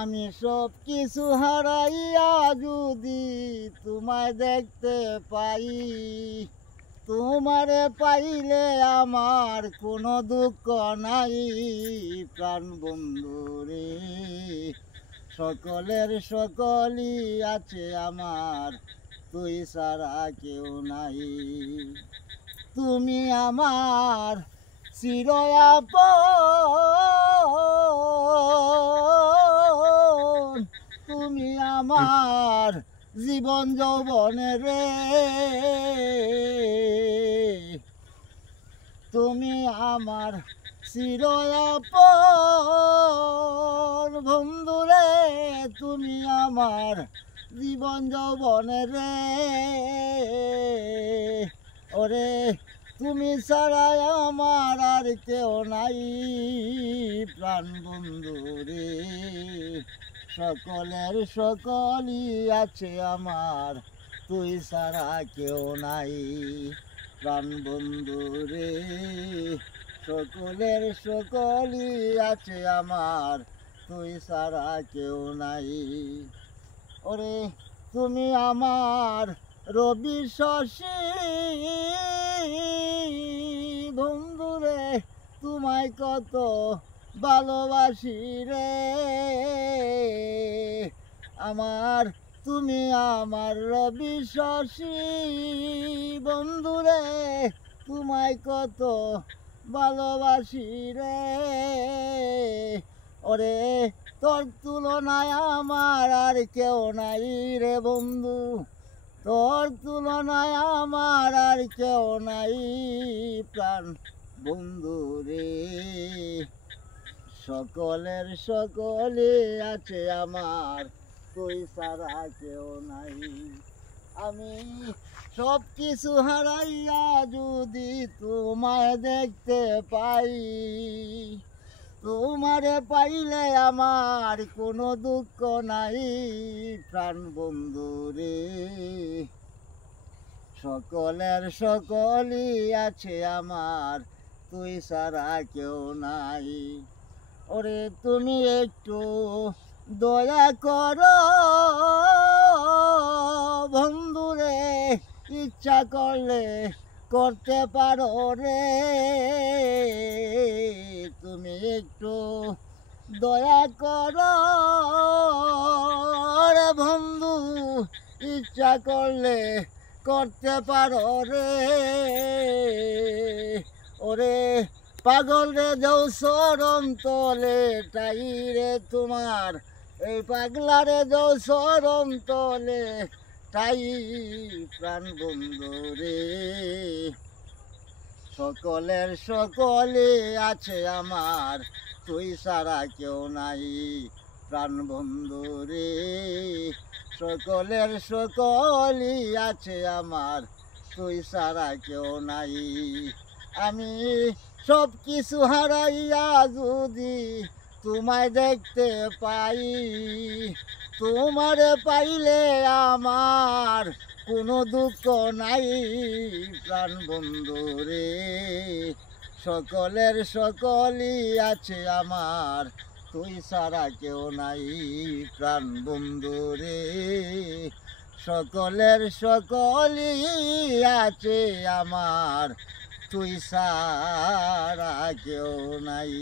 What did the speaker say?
আমি সব কিছু হারাইয়া যদি তোমায় দেখতে পাই, তোমারে পাইলে আমার কোনো দুঃখ নাই। প্রাণ বন্ধু রে, সকলের সকলই আছে আমার, তুই ছাড়া কেউ নাই। তুমি আমার চির আপন, তুমি আমার জীবন যৌবনের রে, তুমি আমার চির আপন বন্ধুরে, তুমি আমার জীবন যৌবনের রে। ওরে তুমি ছাড়া আমার আর কেউ নাই। প্রাণ বন্ধু রে, সকলের সকলই আছে আমার, তুই ছাড়া কেউ নাই। প্রাণ বন্ধু রে, সকলের সকলই আছে আমার, তুই ছাড়া কেউ নাই। ওরে তুমি আমার রবি শশী বন্ধুরে, তোমায় কত ভালোবাসি রে। তুমি আমার রবি শশী বন্ধুরে, তোমায় কত ভালোবাসি রে। ওরে তোর তুলনায় আমার আর কেউ নাই রে বন্ধু, তোর তুলনায় আমার আর কেউ নাই। প্রাণ বন্ধু রে, সকলের সকলে আছে আমার, তুই ছাড়া কেউ নাই। আমি সব কিছু হারাইয়া যদি তোমায় দেখতে পাই, তোমারে পাইলে আমার কোনো দুঃখ নাই। প্রাণ বন্ধু রে, সকলের সকলই আছে আমার, তুই ছাড়া কেউ নাই। ওরে তুমি একটু দয়া করো বন্ধুরে, ইচ্ছা করলে করতে পারো রে। তুমি একটু দয়া করো রে বন্ধু, ইচ্ছা করলে করতে পারো রে। ওরে পাগল রে যাও চরণ তলে, তাই রে তোমার এই পাগলা রে যাও চরণ তলে, তাই। প্রাণ বন্ধু রে, সকলের সকলে আছে আমার, তুই ছাড়া কেউ নাই। প্রাণ বন্ধু রে, সকলের সকলই আছে আমার, তুই ছাড়া কেউ নাই। আমি সব কিছু হারাইয়া যদি তোমায় দেখতে পাই, তোমারে পাইলে আমার কোনো দুঃখ নাই। প্রাণ বন্ধু রে, সকলের সকলই আছে আমার, তুই ছাড়া কেউ নাই। প্রাণ বন্ধু রে, সকলের সকলই আছে আমার, তুই ছাড়া কেউ নাই।